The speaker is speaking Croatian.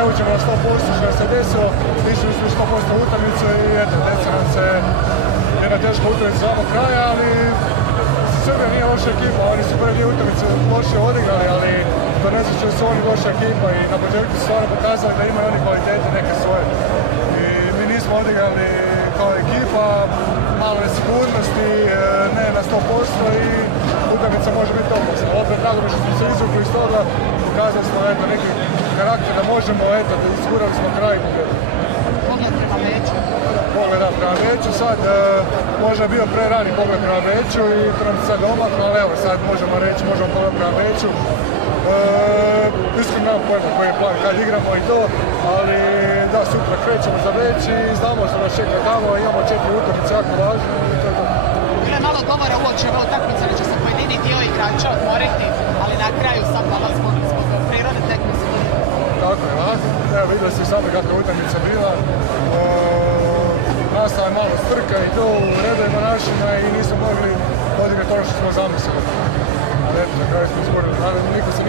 ne uđemo na 100% što se desilo, išli smo 100% utakmicu i eto, desila nam se jedna teška utakmica do kraja, ali Srbija nije loša ekipa, oni su prvi dio utakmice loše odigrali, ali to ne znači da su oni loša ekipa i na početku su stvarno pokazali da imaju oni kvalitete neke svoje. I mi nismo odigrali kao ekipa, malo nesigurnosti, ne na 100% i utakmica može biti opasna. Opet drago mi što smo se izvukli iz toga, pokazali smo eto, neki karakter da možemo, eto, da izgurali smo kraj pobjedu. Pogled prema Beču. Pogled prema Beču, sad možda je bio prerani pogled prema Beču i to nam se sad omaklo, ali evo sad možemo reći, možemo pogled prema Beču. Iskreno nemam pojma koji je plan kad igramo i to, ali da, sutra krećemo za Beč i znamo što nas čeka tamo, imamo 4 utakmice jako važne i to je to. Bilo je malo govora uoči ove utakmice da će se pojedini dio igrača odmoriti, ali na kraju sad malo zbog prirode tekme se bude. Tako je, ovako. Evo vidio si sami kakva utakmica bila. Nastala je malo strka i to u redovima našima i nismo mogli odigrati ono što smo zamislili. Ali eto, na kraju smo izborili, ali niko se